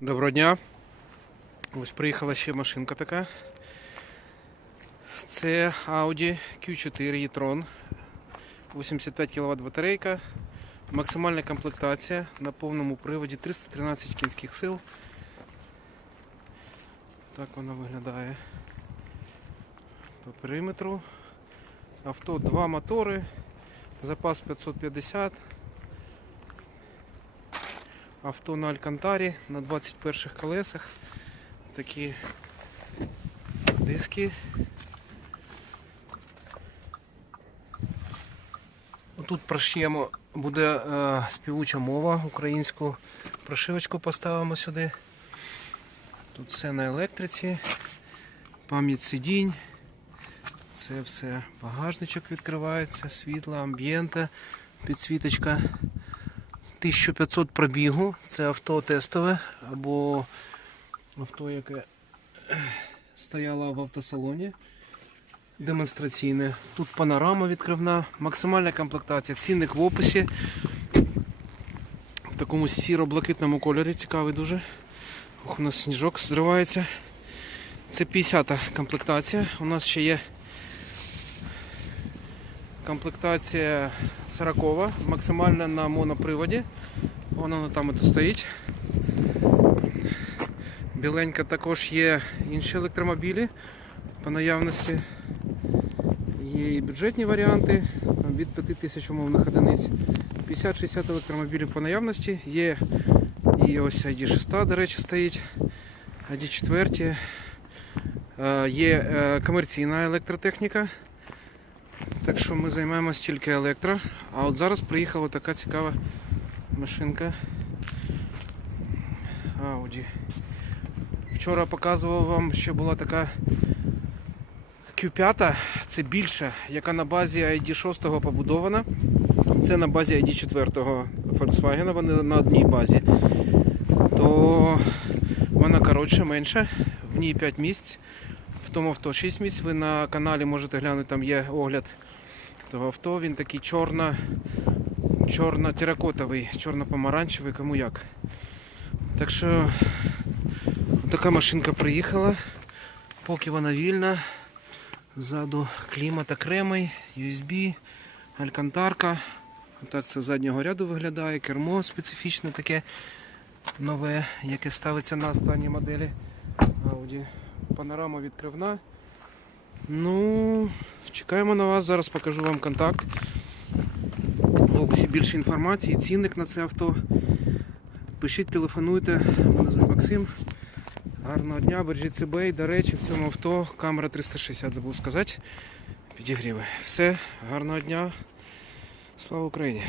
Доброго дня. Ось приїхала ще машинка така. Це Audi Q4 e-tron. 85 кВт батарейка. Максимальна комплектація на повному приводі 313 кінських сил. Так вона виглядає по периметру. Авто два мотори, запас 550. Авто на Алькантарі на 21 колесах. Такі диски. Тут прошиємо, буде е, співуча мова українську. Прошивочку поставимо сюди. Тут все на електриці, пам'ять сидінь. Це все багажничок відкривається, світло, амбієнта, підсвіточка. 1500 пробігу, це авто тестове або авто, яке стояло в автосалоні. Демонстраційне. Тут панорама відкривна, максимальна комплектація, цінник в описі. В такому сіро-блакитному кольорі, цікавий дуже. Ох, у нас сніжок зривається. Це 50-та комплектація. У нас ще є комплектація 40 максимальна на моноприводі. Вона там і стоїть. Біленька також є інші електромобілі по наявності. Є і бюджетні варіанти від 5000 умовних одиниць. 50-60 електромобілів по наявності. Є і ось ID6, до речі, стоїть. ID4. Е, Є е, комерційна електротехніка. Так що ми займаємося тільки електро. А от зараз приїхала така цікава машинка Audi. Вчора показував вам, що була така Q5, це більша, яка на базі ID6 побудована. Це на базі ID4 Volkswagen, вони на одній базі. То вона коротше, менша, в ній 5 місць, в тому авто 6 місць. Ви на каналі можете глянути, там є огляд того авто. Він такий чорно, чорно-теракотовий, чорно-помаранчевий, кому як. Так що така машинка приїхала, поки вона вільна. Ззаду клімат окремий, USB, алькантарка. Отак це з заднього ряду виглядає, кермо специфічне таке нове, яке ставиться на останній моделі Audi. Панорама відкривна. Ну, чекаємо на вас. Зараз покажу вам контакт. В більше інформації, цінник на це авто. Пишіть, телефонуйте. Мене звуть Максим. Гарного дня, бережіть себе і, до речі, в цьому авто камера 360 забув сказати. Підігріви. Все, гарного дня. Слава Україні!